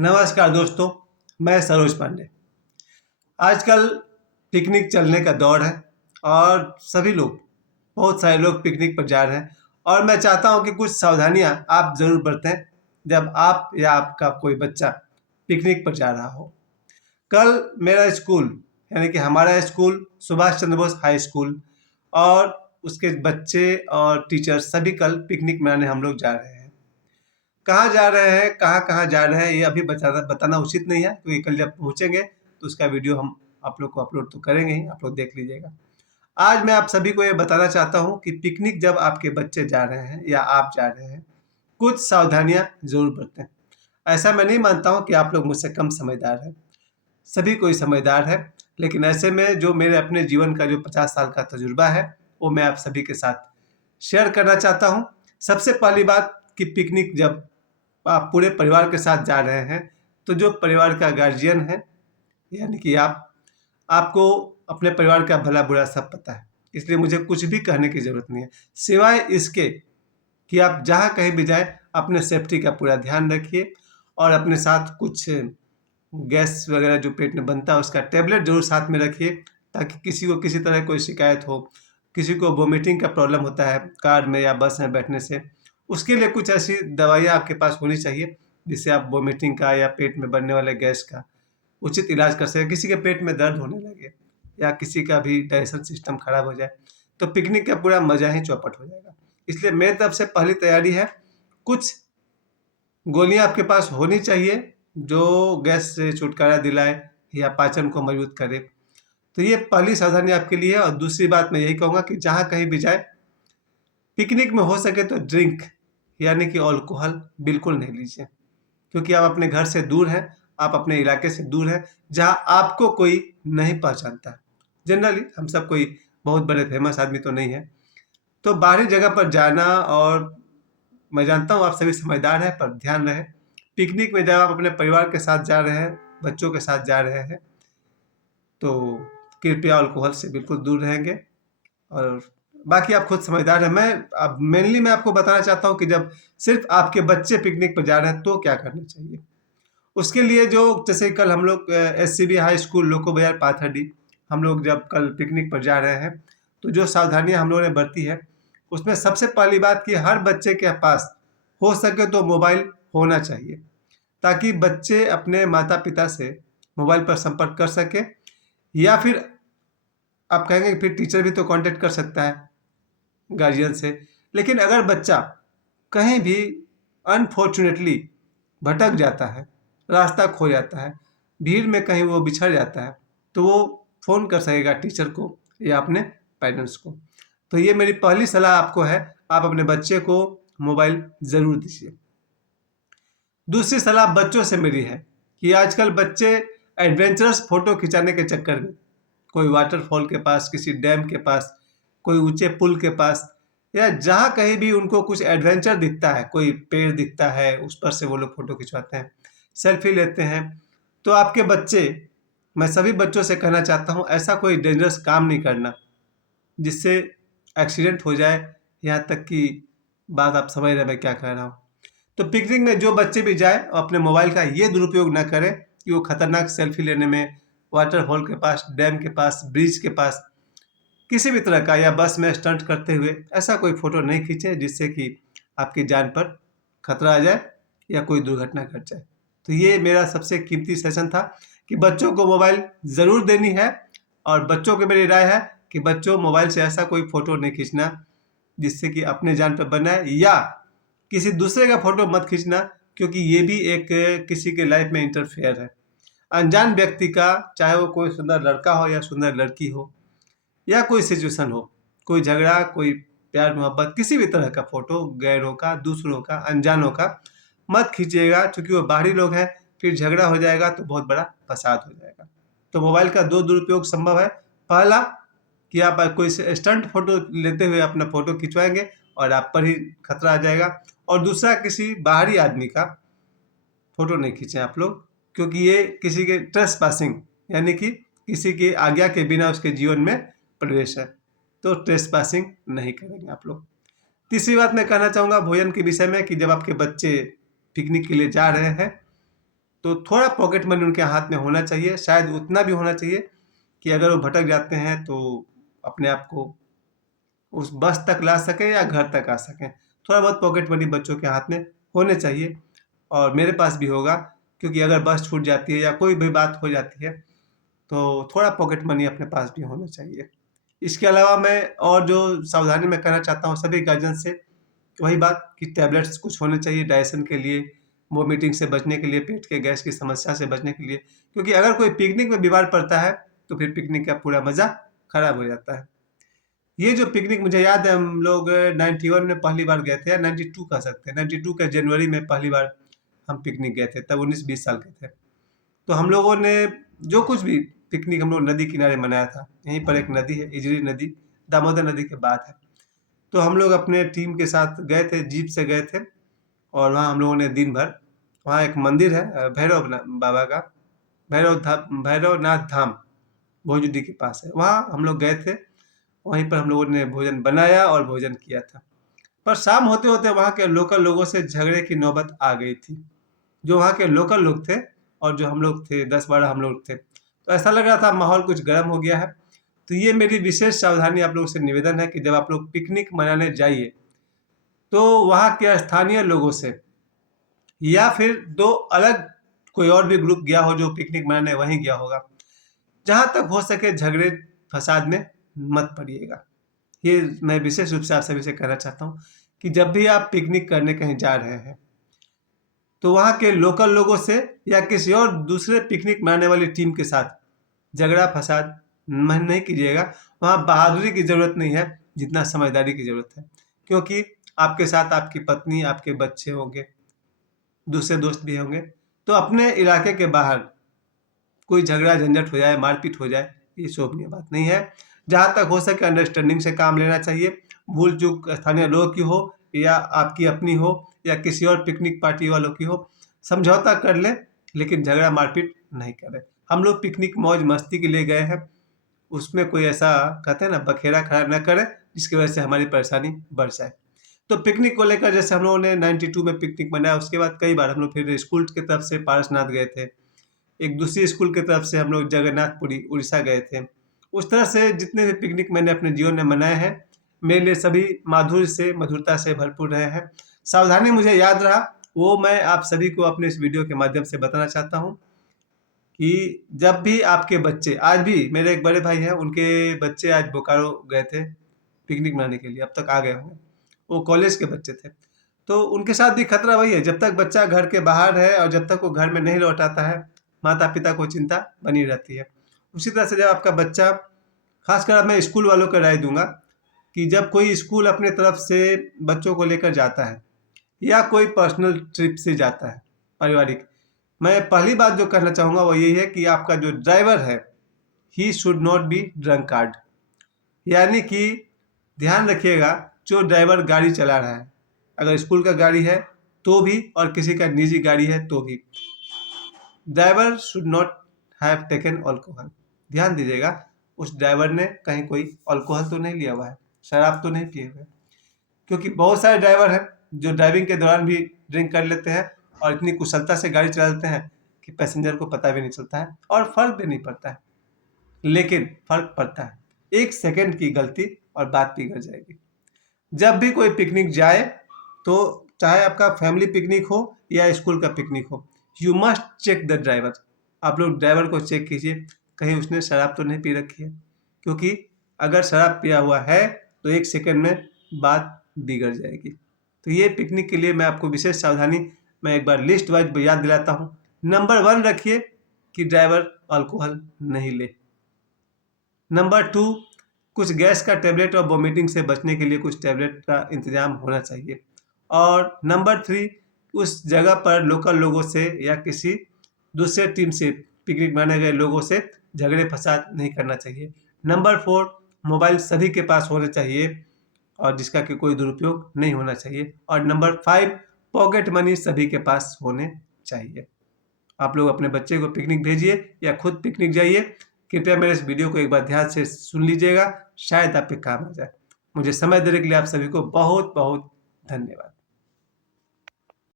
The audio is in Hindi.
नमस्कार दोस्तों, मैं सरोज पांडे। आजकल पिकनिक चलने का दौर है और सभी लोग बहुत सारे लोग पिकनिक पर जा रहे हैं और मैं चाहता हूं कि कुछ सावधानियां आप ज़रूर बरतें जब आप या आपका कोई बच्चा पिकनिक पर जा रहा हो। कल मेरा स्कूल यानी कि हमारा school Subhash Chandra Bose high school और उसके बच्चे और टीचर सभी कल पिकनिक मनाने हम लोग जा रहे हैं। कहाँ जा रहे हैं, कहाँ-कहाँ जा रहे हैं, ये अभी बताना उचित नहीं है, क्योंकि कल जब पहुँचेंगे तो उसका वीडियो हम आप लोग को अपलोड तो करेंगे ही, आप लोग देख लीजिएगा। आज मैं आप सभी को ये बताना चाहता हूँ कि पिकनिक जब आपके बच्चे जा रहे हैं या आप जा रहे हैं, कुछ सावधानियाँ ज़रूर बरतें। ऐसा मैं नहीं मानता हूँ कि आप लोग मुझसे कम समझदार हैं, सभी कोई समझदार है, लेकिन ऐसे में जो मेरे अपने जीवन का जो 50 साल का तजुर्बा है, वो मैं आप सभी के साथ शेयर करना चाहता हूँ। सबसे पहली बात कि पिकनिक जब आप पूरे परिवार के साथ जा रहे हैं, तो जो परिवार का गार्जियन है, यानी कि आपको अपने परिवार का भला-बुरा सब पता है। इसलिए मुझे कुछ भी कहने की ज़रूरत नहीं है। सिवाय इसके कि आप जहाँ कहीं भी जाएँ, अपने सेफ्टी का पूरा ध्यान रखिए और अपने साथ कुछ गैस वगैरह जो पेट में बनता है, उसका टैबलेट ज़रूर साथ में रखिए, ताकि किसी को किसी तरह कोई शिकायत हो, किसी को वोमिटिंग का प्रॉब्लम होता है कार में या बस में बैठने से, उसके लिए कुछ ऐसी दवाइयाँ आपके पास होनी चाहिए, जिससे आप वोमिटिंग का या पेट में बनने वाले गैस का उचित इलाज कर सकें। किसी के पेट में दर्द होने लगे या किसी का भी डाइजेशन सिस्टम खराब हो जाए, तो पिकनिक का पूरा मज़ा ही चौपट हो जाएगा। इसलिए मेरी तरफ से पहली तैयारी है, कुछ गोलियाँ आपके पास होनी चाहिए, जो गैस से छुटकारा दिलाए या पाचन को मजबूत करे। तो ये पहली सावधानी आपके लिए है और दूसरी बात मैं यही कहूँगा कि जहाँ कहीं भी जाएँ, पिकनिक में हो सके तो ड्रिंक यानी कि अल्कोहल बिल्कुल नहीं लीजिए, क्योंकि आप अपने घर से दूर हैं, आप अपने इलाके से दूर हैं, जहाँ आपको कोई नहीं पहचानता है। जनरली हम सब कोई बहुत बड़े फेमस आदमी तो नहीं हैं, तो बाहरी जगह पर जाना और मैं जानता हूँ आप सभी समझदार हैं, पर ध्यान रहे, पिकनिक में जब आप अपने परिवार के साथ जा रहे हैं, बच्चों के साथ जा रहे हैं, तो कृपया अल्कोहल से बिल्कुल दूर रहेंगे और बाकी आप खुद समझदार हैं। मैं अब मेनली मैं आपको बताना चाहता हूँ कि जब सिर्फ़ आपके बच्चे पिकनिक पर जा रहे हैं, तो क्या करना चाहिए? उसके लिए जो जैसे कल हम लोग एससीबी हाई स्कूल लोको बाज़ार पाथरडी, हम लोग जब कल पिकनिक पर जा रहे हैं, तो जो सावधानियाँ हम लोगों ने बरती है, उसमें सबसे पहली बात कि हर बच्चे के पास हो सके तो मोबाइल होना चाहिए, ताकि बच्चे अपने माता-पिता से मोबाइल पर संपर्क कर सकें या फिर आप कहेंगे कि फिर टीचर भी तो कॉन्टैक्ट कर सकता है गार्जियन से। लेकिन अगर बच्चा कहीं भी अनफॉर्चुनेटली भटक जाता है, रास्ता खो जाता है, भीड़ में कहीं वो बिछड़ जाता है, तो वो फ़ोन कर सकेगा टीचर को या अपने पेरेंट्स को। तो ये मेरी पहली सलाह आपको है, आप अपने बच्चे को मोबाइल ज़रूर दीजिए। दूसरी सलाह बच्चों से मेरी है कि आजकल बच्चे एडवेंचरस फ़ोटो खिंचाने के चक्कर में कोई वाटरफॉल के पास, किसी डैम के पास, कोई ऊँचे पुल के पास या जहाँ कहीं भी उनको कुछ एडवेंचर दिखता है, कोई पेड़ दिखता है, उस पर से वो लोग फ़ोटो खिंचवाते हैं, सेल्फ़ी लेते हैं। तो आपके बच्चे मैं सभी बच्चों से कहना चाहता हूँ, ऐसा कोई डेंजरस काम नहीं करना, जिससे एक्सीडेंट हो जाए, यहाँ तक कि बात आप समझ रहे हैं मैं क्या कह रहा हूँ। तो पिकनिक में जो बच्चे भी जाएँ, अपने मोबाइल का ये दुरुपयोग ना करें कि वो खतरनाक सेल्फ़ी लेने में वाटरफॉल के पास, डैम के पास, ब्रिज के पास, किसी भी तरह का या बस में स्टंट करते हुए ऐसा कोई फ़ोटो नहीं खींचे जिससे कि आपकी जान पर खतरा आ जाए या कोई दुर्घटना घट जाए। तो ये मेरा सबसे कीमती सेशन था कि बच्चों को मोबाइल ज़रूर देनी है और बच्चों को मेरी राय है कि बच्चों मोबाइल से ऐसा कोई फ़ोटो नहीं खींचना जिससे कि अपने जान पर बनाए या किसी दूसरे का फ़ोटो मत खींचना, क्योंकि ये भी एक किसी के लाइफ में इंटरफेयर है। अनजान व्यक्ति का, चाहे वो कोई सुंदर लड़का हो या सुंदर लड़की हो या कोई सिचुएशन हो, कोई झगड़ा, कोई प्यार मोहब्बत, किसी भी तरह का फ़ोटो गैरों का, दूसरों का, अनजानों का मत खींचिएगा, चूँकि वो बाहरी लोग हैं, फिर झगड़ा हो जाएगा तो बहुत बड़ा फ़साद हो जाएगा। तो मोबाइल का 2 दुरुपयोग संभव है। पहला कि आप कोई से स्टंट फ़ोटो लेते हुए अपना फ़ोटो खिंचवाएँगे और आप पर ही खतरा आ जाएगा और दूसरा किसी बाहरी आदमी का फ़ोटो नहीं खींचें आप लोग, क्योंकि ये किसी के ट्रेसपासिंग यानी कि किसी की आज्ञा के बिना उसके जीवन में प्रवेश है, तो ट्रेसपासिंग नहीं करेंगे आप लोग। तीसरी बात मैं कहना चाहूँगा भोजन के विषय में कि जब आपके बच्चे पिकनिक के लिए जा रहे हैं, तो थोड़ा पॉकेट मनी उनके हाथ में होना चाहिए, शायद उतना भी होना चाहिए कि अगर वो भटक जाते हैं तो अपने आप को उस बस तक ला सकें या घर तक आ सकें। थोड़ा बहुत पॉकेट मनी बच्चों के हाथ में होने चाहिए, और मेरे पास भी होगा, क्योंकि अगर बस छूट जाती है या कोई भी बात हो जाती है तो थोड़ा पॉकेट मनी अपने पास भी होना चाहिए। इसके अलावा मैं और जो सावधानी मैं कहना चाहता हूँ सभी गार्जियन से, वही बात कि टैबलेट्स कुछ होने चाहिए डाइजेशन के लिए, वोमिटिंग से बचने के लिए, पेट के गैस की समस्या से बचने के लिए, क्योंकि अगर कोई पिकनिक में बीमार पड़ता है तो फिर पिकनिक का पूरा मज़ा खराब हो जाता है। ये जो पिकनिक मुझे याद है, हम लोग 91 में पहली बार गए थे, या 92 कह सकते हैं, 92 के जनवरी में पहली बार हम पिकनिक गए थे, तब 19-20 साल के थे। तो हम लोगों ने जो कुछ भी पिकनिक हम लोग नदी किनारे मनाया था, यहीं पर एक नदी है, इजरी नदी, दामोदर नदी के बाद है। तो हम लोग अपने टीम के साथ गए थे, जीप से गए थे, और वहाँ हम लोगों ने दिन भर, वहाँ एक मंदिर है बाबा का, भैरवनाथ धाम, भोजडी के पास है, वहाँ हम लोग गए थे। वहीं पर हम लोगों ने भोजन बनाया और भोजन किया था। पर शाम होते होते वहाँ के लोकल लोगों से झगड़े की नौबत आ गई थी। जो वहाँ के लोकल लोग थे और जो हम लोग थे, 10-12 हम लोग थे, तो ऐसा लग रहा था माहौल कुछ गर्म हो गया है। तो ये मेरी विशेष सावधानी आप लोगों से निवेदन है कि जब आप लोग पिकनिक मनाने जाइए तो वहाँ के स्थानीय लोगों से, या फिर दो अलग कोई और भी ग्रुप गया हो जो पिकनिक मनाने वहीं गया होगा, जहाँ तक हो सके झगड़े फसाद में मत पड़िएगा। ये मैं विशेष रूप से आप सभी से कहना चाहता हूँ कि जब भी आप पिकनिक करने कहीं जा रहे हैं तो वहाँ के लोकल लोगों से या किसी और दूसरे पिकनिक मनाने वाली टीम के साथ झगड़ा फसाद नहीं कीजिएगा। वहाँ बहादुरी की ज़रूरत नहीं है, जितना समझदारी की ज़रूरत है, क्योंकि आपके साथ आपकी पत्नी, आपके बच्चे होंगे, दूसरे दोस्त भी होंगे। तो अपने इलाके के बाहर कोई झगड़ा झंझट हो जाए, मारपीट हो जाए, ये शोभनीय बात नहीं है। जहाँ तक हो सके अंडरस्टैंडिंग से काम लेना चाहिए। भूल चूक स्थानीय लोगों की हो या आपकी अपनी हो या किसी और पिकनिक पार्टी वालों की हो, समझौता कर लें, लेकिन झगड़ा मारपीट नहीं करें। हम लोग पिकनिक मौज मस्ती के लिए गए हैं, उसमें कोई ऐसा कहते हैं ना बखेड़ा खड़ा न करें जिसकी वजह से हमारी परेशानी बढ़ जाए। तो पिकनिक को लेकर जैसे हम लोगों ने 92 में पिकनिक मनाया, उसके बाद कई बार हम लोग फिर स्कूल की तरफ से पारसनाथ गए थे। एक दूसरी स्कूल की तरफ से हम लोग जगन्नाथपुरी उड़ीसा गए थे। उस तरह से जितने भी पिकनिक मैंने अपने जीवन में मनाए हैं, मेरे लिए सभी माधुर्य से, मधुरता से भरपूर रहे हैं। सावधानी मुझे याद रहा, वो मैं आप सभी को अपने इस वीडियो के माध्यम से बताना चाहता हूँ कि जब भी आपके बच्चे, आज भी मेरे एक बड़े भाई हैं, उनके बच्चे आज बोकारो गए थे पिकनिक मनाने के लिए, अब तक आ गए होंगे, वो कॉलेज के बच्चे थे। तो उनके साथ भी खतरा वही है, जब तक बच्चा घर के बाहर है और जब तक वो घर में नहीं लौट आता है, माता पिता को चिंता बनी रहती है। उसी तरह से जब आपका बच्चा, खासकर अब मैं स्कूल वालों को राय दूंगा कि जब कोई स्कूल अपने तरफ से बच्चों को लेकर जाता है या कोई पर्सनल ट्रिप से जाता है पारिवारिक, मैं पहली बात जो कहना चाहूँगा वो यही है कि आपका जो ड्राइवर है, he should not be drunkard. यानी कि ध्यान रखिएगा, जो ड्राइवर गाड़ी चला रहा है, अगर स्कूल का गाड़ी है तो भी और किसी का निजी गाड़ी है तो भी, driver should not have taken alcohol. ध्यान दीजिएगा, उस ड्राइवर ने कहीं कोई अल्कोहल तो नहीं लिया हुआ है, शराब तो नहीं पिए हुए, क्योंकि बहुत सारे ड्राइवर हैं जो ड्राइविंग के दौरान भी ड्रिंक कर लेते हैं और इतनी कुशलता से गाड़ी चला लेते हैं कि पैसेंजर को पता भी नहीं चलता है और फर्क भी नहीं पड़ता है। लेकिन फर्क पड़ता है, 1 सेकंड की गलती और बात बिगड़ जाएगी। जब भी कोई पिकनिक जाए, तो चाहे आपका फैमिली पिकनिक हो या स्कूल का पिकनिक हो, you must check the driver. आप लोग ड्राइवर को चेक कीजिए, कहीं उसने शराब तो नहीं पी रखी है, क्योंकि अगर शराब पिया हुआ है तो 1 सेकंड में बात बिगड़ जाएगी। तो ये पिकनिक के लिए मैं आपको विशेष सावधानी, मैं एक बार लिस्ट वाइज याद दिलाता हूँ। नंबर 1 रखिए कि ड्राइवर अल्कोहल नहीं ले। नंबर 2, कुछ गैस का टैबलेट और वोमिटिंग से बचने के लिए कुछ टैबलेट का इंतजाम होना चाहिए। और नंबर 3, उस जगह पर लोकल लोगों से या किसी दूसरे टीम से, पिकनिक मनाने गए लोगों से झगड़े फसाद नहीं करना चाहिए। नंबर 4, मोबाइल सभी के पास होना चाहिए और जिसका कि कोई दुरुपयोग नहीं होना चाहिए। और नंबर 5, पॉकेट मनी सभी के पास होने चाहिए। आप लोग अपने बच्चे को पिकनिक भेजिए या खुद पिकनिक जाइए। कृपया मेरे इस वीडियो को एक बार ध्यान से सुन लीजिएगा, शायद आपके काम आ जाए। मुझे समय देने के लिए आप सभी को बहुत बहुत धन्यवाद।